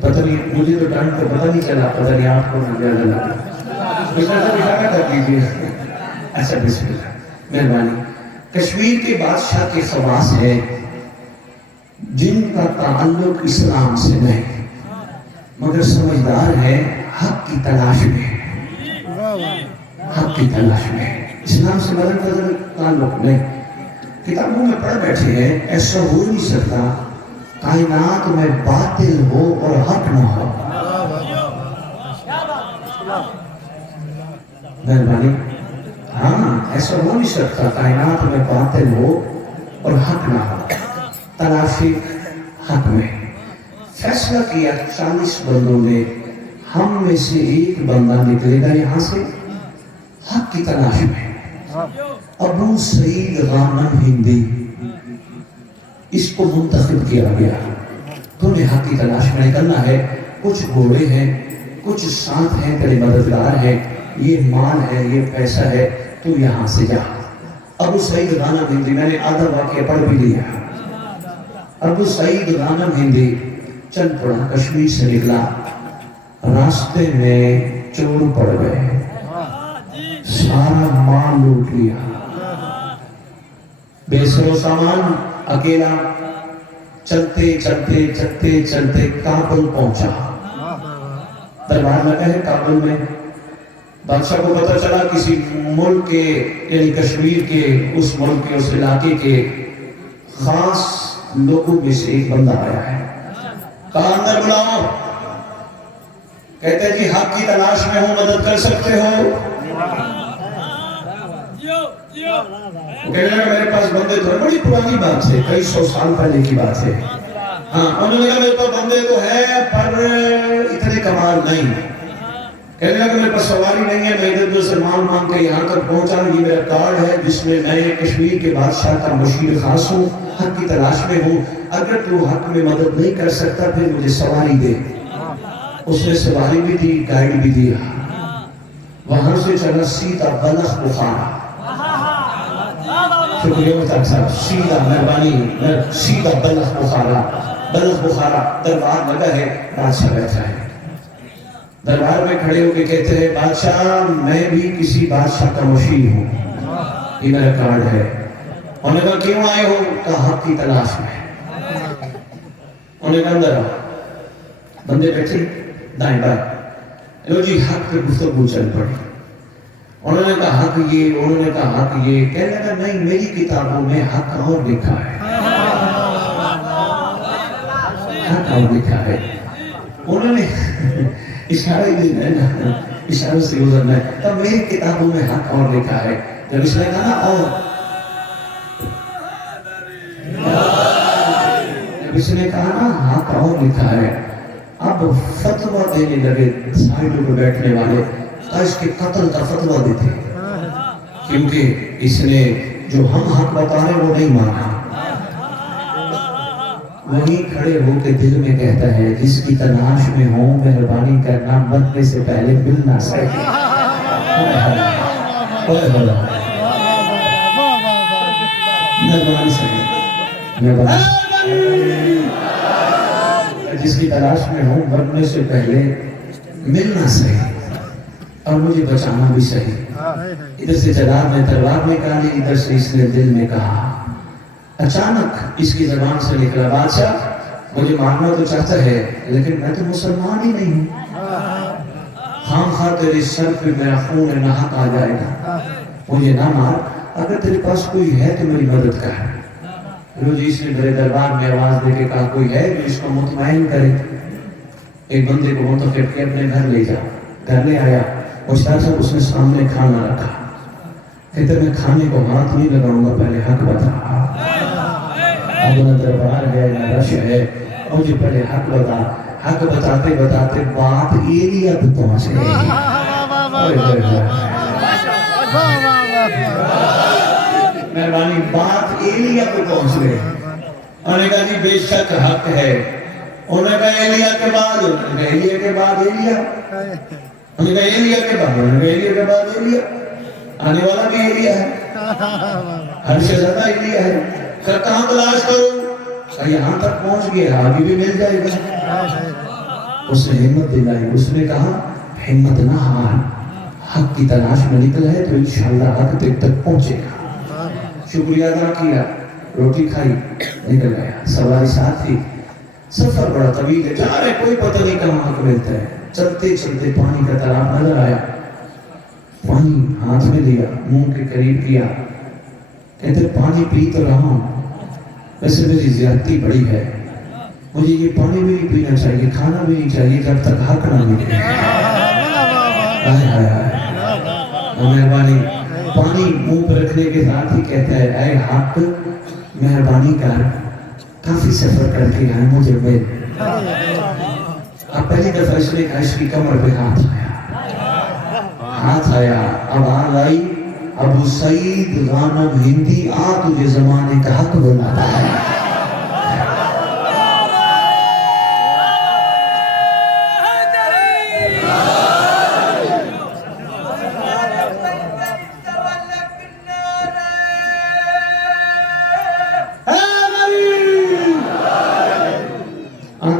پتہ نہیں، مجھے تو ٹائم کو پتہ نہیں چلا، پتہ نہیں آپ کو زیادہ لگا. کچھ ایسا اشارہ کر دیجیے. اچھا بسم اللہ، مہربانی. کشمیر کے بادشاہ کے خواص ہے جن کا تعلق اسلام سے نہیں، مگر سمجھدار ہے حق کی تلاش میں. حق کی تلاش میں اسلام سے مدد تعلق نہیں. کتابوں میں پڑھ بیٹھے ہیں ایسا ہو نہیں سکتا کائنات میں باطل ہو اور حق نہ ہو. مہربانی. ہاں، ایسا ہو نہیں سکتا کائنات میں باطل ہو اور حق نہ ہو. تلاشی حق میں. فیصلہ کیا 40 بندوں نے، ہم میں سے ایک بندہ نکلے گا یہاں سے حق کی تلاش میں. ابو سعید غانم ہندی، اس کو منتخب کیا گیا. تو نے حق کی تلاش میں نکلنا ہے. کچھ گھوڑے ہیں، کچھ ساتھ ہیں، تیرے مددگار ہیں، یہ مال ہے، یہ پیسہ ہے، تو یہاں سے جا. ابو سعید غانم ہندی، میں نے آدھا واقعہ پڑھ بھی لیا. ابو سعید غانم ہندی چل پڑا، کشمیر سے نکلا. راستے میں چور پڑ گئے، سارا مال لوٹ لیا. بے سر و سامان، اکیلا چلتے چلتے چلتے چلتے کابل پہنچا. دربار لگا ہے کابل میں. بادشاہ کو پتہ چلا کسی ملک کے، یعنی کشمیر کے، اس ملک کے، اس علاقے کے خاص لوگوں میں سے ایک بندہ آیا ہے. کہا اندر بلاؤ. کہتے جی حق کی تلاش میں ہوں، مدد کر سکتے ہو؟ وہ کہنے لگا میرے پاس بندے تو ہے. بڑی پرانی بات ہے، کئی 100 سال پہلے کی بات ہے. ہاں، انہوں نے کہا میرے پاس بندے تو ہے پر اتنے کمال نہیں. کہنے لگا میرے پاس سواری نہیں ہے، میں ادھر سے مال مانگ کے یہاں تک پہنچا. یہ میرا کارڈ ہے جس میں میں کشمیر کے بادشاہ کا مشیر خاص ہوں، حق کی تلاش میں ہوں. اگر تو حق میں مدد نہیں کر سکتا پھر مجھے سواری دے. اس نے سواری بھی دی، گائیڈ بھی دیا. وہاں سے چلا سیدھا بلخ بخارا. شکریہ مطلق صاحب، سیدھا، مہربانی، سیدھا بلخ بخارا. بلخ بخارا دربار لگا ہے، بادشاہ بیٹھا ہے. دربار میں کھڑے ہو کے کہتے ہیں بادشاہ میں بھی کسی بادشاہ کا مشیر ہوں، یہ میرا کارڈ ہے. انہوں نے کہا کیوں آئے ہو؟ کہا حق کی تلاش میں. انہوں نے کہا اندر آؤ. بندے بیٹھے دائیں بائیں. لو جی حق پہ گفتگو چل پڑی. انہوں نے کہا حق یہ، انہوں نے کہا حق یہ. کہنے لگا نہیں، میری کتابوں میں حق اور لکھا ہے، حق اور لکھا ہے. انہوں نے اشارے دینا ہے نا، اشاروں سے گزرنا ہے. تب میری کتابوں میں حق اور لکھا ہے. جب اس نے کہا نا اور، جب اس نے کہا نا حق اور لکھا ہے، اب فتویٰ دینے لگے سائیڈوں پہ بیٹھنے والے. اس کے قتل کا فتویٰ دیتے کیونکہ اس نے جو ہم حق بتا رہے وہ نہیں مانا. وہیں کھڑے ہو کے دل میں کہتا ہے جس کی تلاش میں ہوں مہربانی کرنا مرنے سے پہلے ملنا چاہیے. مہربانی سے جس کی تلاش میں ہوں مرنے سے پہلے ملنا صحیح اور مجھے بچانا بھی صحیح. ادھر سے جناب نے تلوار نکالی، ادھر سے اس نے دل میں کہا اچانک اس کی زبان سے نکلا بادشاہ مجھے مارنا تو چاہتا ہے لیکن میں تو مسلمان ہی نہیں ہوں، خام خواہ تیرے سر پہ میرا خون نحق آ جائے گا، مجھے نہ مار، اگر تیرے پاس کوئی ہے تو میری مدد کر۔ روزی اس نے میرے دربار میں آواز دے کے کہا کوئی ہے جو اس کو مطمئن کرے؟ ایک بندے کو منتخب کے اپنے گھر لے جا، گھر لے آیا، مشتاق صاحب اس نے سامنے کھانا رکھا، کہتے میں کھانے کو ہاتھ نہیں لگاؤں گا، پہلے حق بتا۔ اپنا دربار ہے نہ رش ہے، مجھے پہلے حق بتا۔ حق بتاتے بتاتے بات ایلیا پہ پہنچ گئی۔ مہربانی بات ایلیا پہ پہنچ گئی۔ انہوں نے کہا جی بے شک حق ہے۔ انہوں نے کہا ایلیا کے بعد، انہوں نے کہا ایلیا کے بعد ایلیا، انہوں نے کہا ایلیا کے بعد، انہوں نے کہا ایلیا کے بعد ایلیا، آنے والا بھی ایلیا ہے، ہر شہزادہ ایلیا ہے، کہ کہاں تلاش کروں؟ یہاں تک پہنچ گیا، آگے بھی مل جائے گا۔ اس نے ہمت دلائی، اس نے کہا ہمت نہ ہار، حق کی تلاش میں نکلا ہے تو انشاءاللہ حق تک پہنچے گا۔ شکریہ ادا کیا، روٹی کھائی، نکل گیا، سواری ساتھ تھی، سفر بڑا طویل ہے، جا رہے کوئی پتہ نہیں کہاں حق ملتا ہے۔ چلتے چلتے پانی کا تالاب نظر آیا، پانی ہاتھ میں لیا، منہ کے قریب کیا، کہتے پانی پی تو رہا ہوں، ویسے میری زیادتی بڑی ہے، مجھے یہ پانی بھی نہیں پینا چاہیے، کھانا بھی نہیں چاہیے جب تک حق نہ ملے۔ مہربانی پانی منہ پر رکھنے کے ساتھ ہی کہتا ہے اے حق مہربانی کر، کافی سفر کر کے آئے مجھے مل۔ اب پہلی دفعہ اس نے کہا اس کی کمر پہ ہاتھ آیا، ہاتھ آیا، اب آ گئی ابو سعید غانم ہندی، آ تجھے زمانے کا حق بلاتا ہے۔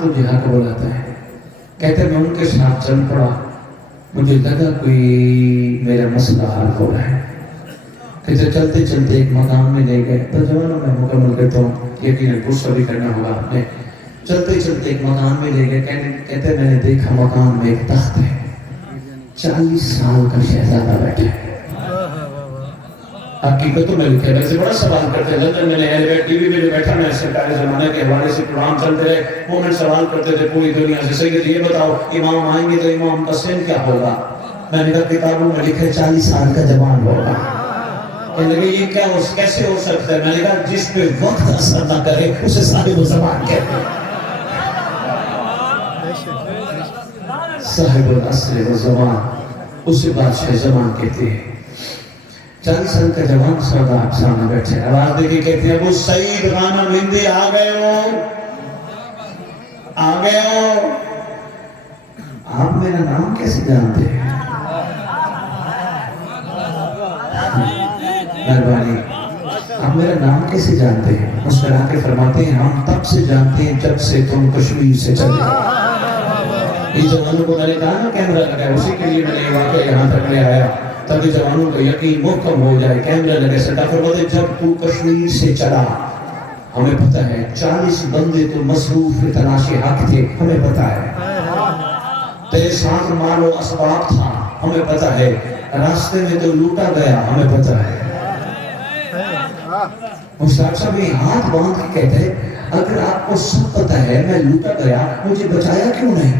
تجھے حق بلاتا ہے۔ کہتے میں ان کے ساتھ چل پڑا، مجھے لگا کوئی میرا مسئلہ حل ہو رہا ہے۔ کہتے چلتے چلتے ایک مقام میں لے گئے، تو جوانوں میں مکمل کرتا ہوں، یقیناً غصہ بھی کرنا ہوگا آپ نے۔ چلتے چلتے ایک مقام میں لے گئے، کہتے میں نے دیکھا مقام میں ایک تخت ہے، 40 سال کا شہزادہ بیٹھا ہے۔ حقیقتوں میں لکھے ویسے بڑا سوال کرتے ہیں، لندن میں نے ایلیویٹ ٹی وی میں جو بیٹھا میں سرکاری زمانے کے حوالے سے پروگرام چلتے رہے، مومن سوال کرتے تھے پوری دنیا سے، سید یہ بتاؤ امام آئیں گے تو امام کا سن کیا ہوگا؟ میں نے کہا کتابوں میں لکھے 40 سال کا جوان ہوگا۔ کہنے لگے یہ کیا کیسے ہو سکتا ہے؟ میں نے کہا جس پہ وقت اثر نہ کرے اسے صاحب الزمان کہتے ہیں۔ صاحب العصر والزمان، اسے بادشاہ زمان کہتے ہیں۔ 40 سال کا جوان سردار سامنے بیٹھے، آواز دے کے کہتے ہیں ابو سعید غانم ہندی آ گئے ہو، آ گئے ہو، آپ میرا نام کیسے جانتے ہیں؟ مہربانی آپ میرا نام کیسے جانتے ہیں؟ مسکرا کے فرماتے ہیں ہم تب سے جانتے ہیں جب سے تم کشمیر سے چلے۔ یہ جوانوں کو میں نے کہا نا کیمرہ لگا ہے، اسی کے لیے میں نے یہ واقعہ یہاں تک لے آیا تاکہ جوانوں کو یقین محکم ہو جائے۔ کیمرہ لگے، سرکار فرماتے جب تو کشمیر سے چلا، ہمیں پتہ ہے 40 بندے تو مصروف تلاش حق تھے، ہمیں پتہ ہے تیرے ساتھ مال و اسباب تھا، ہمیں پتہ ہے راستے میں تو لوٹا گیا، ہمیں پتہ ہے۔ مشتاق صاحب یہ ہاتھ باندھ کے کہتے ہیں اگر آپ کو سب پتہ ہے میں لوٹا گیا، مجھے بچایا کیوں نہیں؟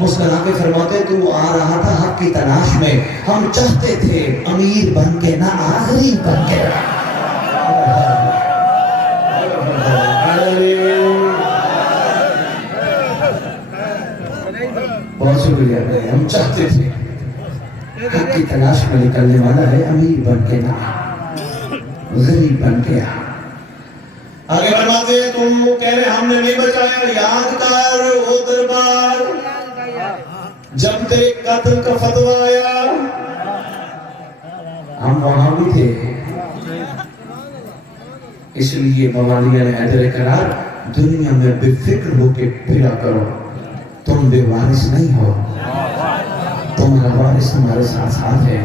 مسکرا کے فرماتے تو آ رہا تھا حق کی تلاش میں، ہم چاہتے تھے امیر بن کے نہ آخری بن کے۔ بہت شکریہ، ہم چاہتے تھے حق کی تلاش میں نکلنے والا ہے امیر بن کے نہ غریب بن کے آ۔ آگے فرماتے ہیں تم کہہ رہے ہم نے نہیں بچایا، یاد کر وہ دربار جب تیرے قتل کا فتویٰ آیا، ہم وہاں بھی تھے، اس لیے موالیہ نے حیدر قرار دنیا میں بے فکر ہو کے پھرا کرو، تم بے وارث نہیں ہو، تمہارا وارث تمہارے ساتھ ساتھ ہے۔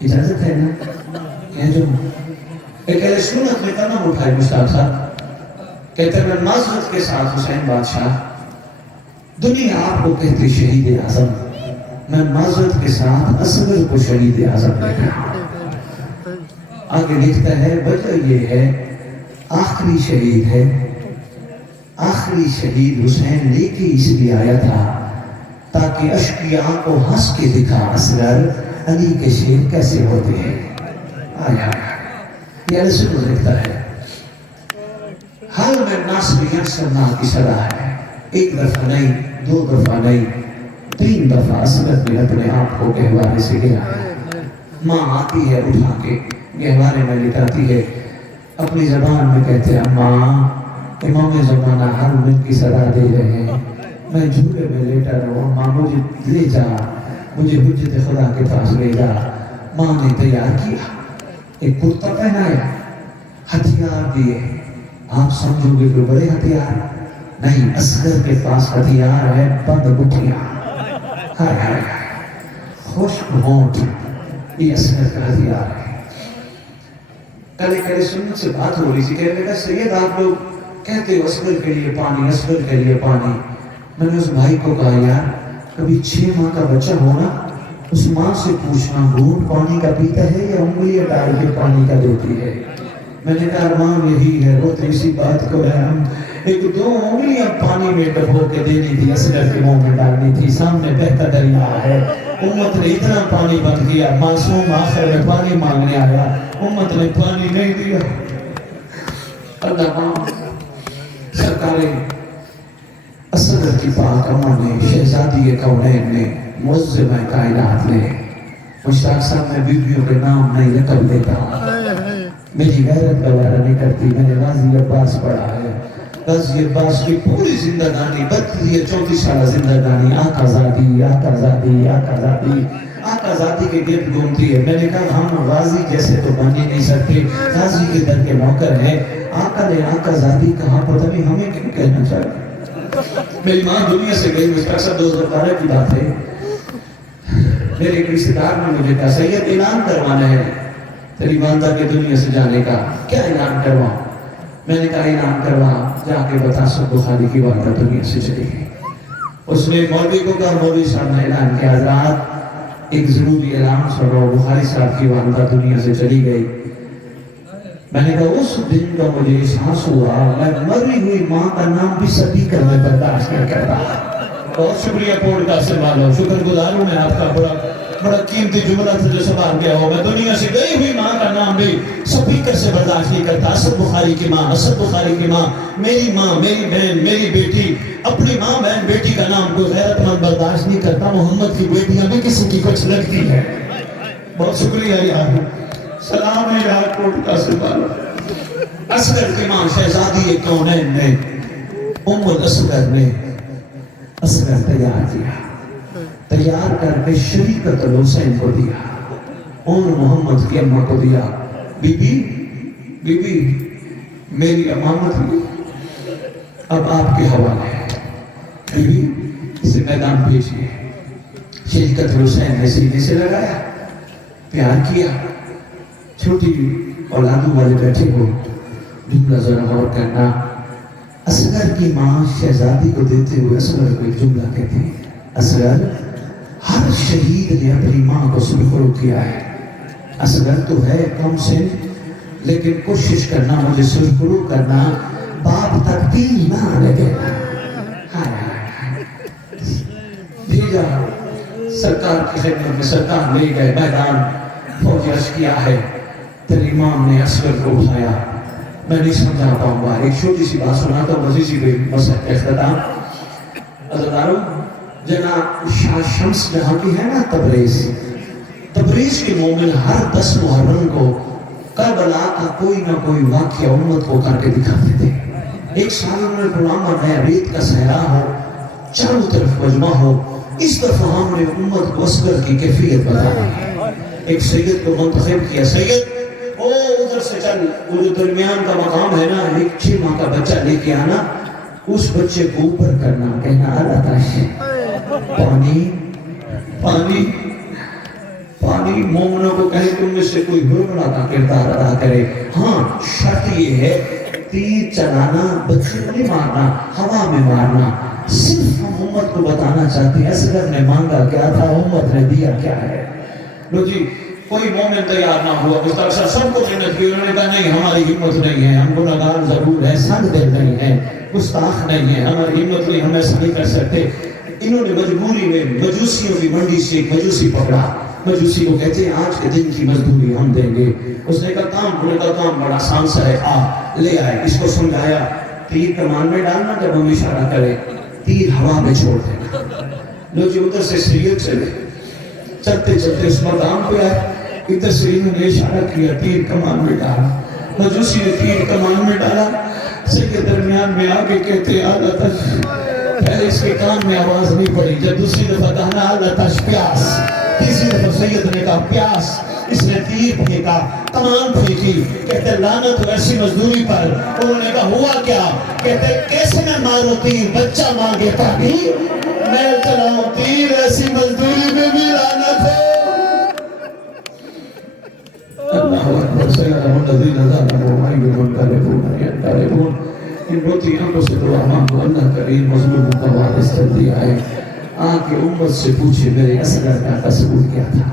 اجازت ہے نا کہ جو ایک اہل سنت میں قدم اٹھائے مشتاق صاحب کہتے ہیں میں معذرت کے ساتھ حسین بادشاہ دنیا آپ کو کہتے شہید اعظم میں معذرت کے ساتھ اصغر کو شہید اعظم لکھا آگے لکھتا ہے وجہ یہ ہے آخری شہید ہے آخری شہید حسین لے کے اس لیے آیا تھا تاکہ اشقیاء کو ہنس کے دکھا اصغر علی کے شیر کیسے ہوتے ہیں آیا یہ رسول لکھتا ہے حال میں ناصریت سرنا کی صدا ہے ایک دفعہ نہیں دو دفعہ نہیں 3 دفعہ اصغر نے اپنے آپ کو گہوارے سے گیا ماں آتی ہے اٹھا کے گہوارے میں لٹاتی ہے اپنی زبان میں کہتے ہیں ماں امام زمانہ حال من کی صدا دے رہے ہیں میں جھولے میں لیٹا رہا ماں مجھے لے جا مجھے حجت خدا کے پاس لے جا ماں نے تیار کیا ایک کرتا پہنایا ہتھیار دیے آپ سمجھو گے کہ بڑے ہتھیار نہیں اصغر کے پاس ہتھیار ہے بند گٹھیاں ہائے ہائے خشک ہونٹ یہ اصغر کا ہتھیار ہے کلے سنت سے بات ہو رہی تھی کہنے لگا سید آپ لوگ کہتے ہو اصغر کے لیے پانی اصغر کے لیے پانی میں نے اس بھائی کو کہا یار کبھی 6 ماہ کا بچہ ہونا اس ماں سے پوچھنا گھونٹ پانی کا پیتا ہے یا انگلیاں ڈال کے پانی کا دیتی ہے میں نے کہا ماں یہی ہے وہ تو اسی بات کو ہے ہم 1-2 انگلیاں پانی میں ڈبو کے دینی تھی اصغر کے منہ میں ڈالنی تھی سامنے بہتا دریا ہے امت نے اتنا پانی بند کیا معصوم آخر میں پانی مانگنے آیا امت نے پانی نہیں دیا اللہ سرکار اصغر کی پاک اماں نے شہزادی کونین نے معظم کائنات نے مشتاق صاحب میں بیویوں کے نام نہیں لقب دیتا میری غیرت گوارا نہیں کرتی میں نے غازی عباس پڑھا ہے غازی عباس کی پوری زندگانی 34 سالہ زندگانی آقا زادی آقا زادی آقا زادی آقا زادی کے گرد گھومتی ہے میں نے کہا ہم غازی جیسے تو بن ہی نہیں سکتے غازی کے در کے نوکر ہیں آقا نے آقا زادی کہا پتہ نہیں ہمیں کیوں کہنا چاہیے میری ماں دنیا سے گئی مشتاق صاحب 2012 کی بات ہے میرے ایک رشتہ دار نے مجھے کہا سید اعلان کروانا ہے تیری والدہ کے دنیا سے جانے کا کیا اعلان کروا میں نے کہا اعلان کروا جا کے بتا سب بخاری کی والدہ دنیا سے چلی گئی اس نے مولوی کو کہا مولوی صاحب نے اعلان کیا حضرات ایک ضروری اعلان سنو بخاری صاحب کی والدہ دنیا سے چلی گئی میں نے کہا اس دن کا مجھے احساس ہوا میں مری ہوئی ماں کا نام بھی سپیکر میں برداشت نہیں کرتا بہت شکریہ پوڈ کاسٹ والوں شکر گزار ہوں میں آپ کا بڑا قیمتی جملہ تھا جو سوال کیا ہو میں دنیا سے گئی ہوئی ماں کا نام بھی سپیکر سے برداشت نہیں کرتا اسد بخاری کی ماں اسد بخاری کی ماں میری بہن میری بیٹی اپنی ماں بہن بیٹی کا نام کوئی غیرت مند برداشت نہیں کرتا محمد کی بیٹیاں بھی کسی کی کچھ لگتی ہے بہت شکریہ یار سلام ہے یار پوڈ کاسٹ والوں اصغر کی ماں شہزادی کونین نے ام الاصغر نے اصغر تیار کیا تیار کر کے شریکت الحسین کو دیا اور محمد کی اماں کو دیا بی بی میری امانت ہوئی اب آپ کے حوالے ہے بی بی اسے میدان بھیجیے شریکت الحسین نے سینے سے لگایا پیار کیا چھوٹی اولادوں والے بیٹھے ہو جملہ ذرا غور کرنا اصغر کی ماں شہزادی کو دیتے ہوئے اصغر کو ایک جملہ کہتی ہے اصغر ہر شہید نے اپنی ماں کو سرخرو کیا ہے اصغر تو ہے کم سن لیکن کوشش کرنا مجھے سرخرو کرنا باپ تک تیل نہ لگے بھیجا سرکار کی خدمت میں سرکار لے گئے میدان فوج عرض کیا ہے تیرے امام نے اصغر کو اٹھایا میں نہیں سمجھا پاؤں گا ایک چھوٹی سی بات سناتا ہوں مزید بھی مسئلہ اختتام عزیزانو جناب شاہ شمس جہاں کی ہے نا تبریز کے مومن ہر 10 محرم کو کربلا کا کوئی نہ کوئی واقعہ امت کو کر کے دکھاتے تھے ایک سال انہوں نے پروگرام بنایا ریت کا صحرا ہو چاروں طرف مجمع ہو اس دفعہ ہم نے امت کو اصغر کی کیفیت بتائی ایک سید کو منتخب کیا سید او ادھر سے چل وہ جو درمیان کا مقام ہے نا ایک 6 ماہ کا بچہ لے کے آنا اس بچے کو اوپر کرنا کہنا اللہ تعالی پانی پانی مومنوں کو کہیں تم میں سے کوئی حرملہ کا کردار ادا کرے. ہاں شرط یہ ہے تیر چلانا، بچوں نہیں مارنا، ہوا میں مارنا. صرف ہم امت کو بتانا چاہتے ہیں اصغر نے مانگا کیا تھا، امت نے دیا کیا ہے. لو جی کوئی مومن تیار نہ ہوا، مستقصر سب کو محنت کی، انہوں نے کہا نہیں ہماری ہمت نہیں ہے، ہم گناہگار ضرور ہیں، سنگ دل نہیں ہیں، گستاخ نہیں ہیں، ہماری ہمت نہیں، ہم ایسا نہیں کر سکتے. انہوں نے مجبوری میں مجوسیوں کی منڈی سے ایک مجوسی پکڑا. مجوسی کو کہتے ہیں آج کے دن کی مزدوری ہم دیں گے. اس نے کہا کام بڑا آسان سا ہے، لے آئے. اس کو سمجھایا تیر کمان میں ڈالنا، جب ہم اشارہ کرے تیر ہوا میں چھوڑ دینا. لو جی ادھر سے سید چلے، چلتے چلتے اس مقام پہ آئے، ادھر سے انہوں نے اشارہ کیا تیر کمان میں ڈالا. مجوسی نے تیر کمان میں ڈالا. سید درمیان میں آگے کہتے آلہ تش، پہلے اس کے کان میں آواز نہیں پڑی، جب دوسری دفعہ کہنا آلہ تش پیاس، تیسری دفعہ سید نے کہا پیاس. اس نے تیر پھینکا، کمان پھینکی. کہتے لعنت ہو ایسی مزدوری پر. انہوں نے کہا ہوا کیا؟ کہتے کیسے میں ماروں تیر، بچہ مانگے پانی، میں چلاؤں تیر، ایسی مزدوری میں بھی لعنت ہے. اللہ اکبر. سیارہم الذین ظلموا وَأَيُّهُمْ يَنقلبون ينقلبون. ان روتی آنکھوں سے دعا مانگو اللہ کریم مظلوموں کا وارث کر دیا ہے. آ کے امت سے پوچھے میرے اصغر کا قصور کیا تھا.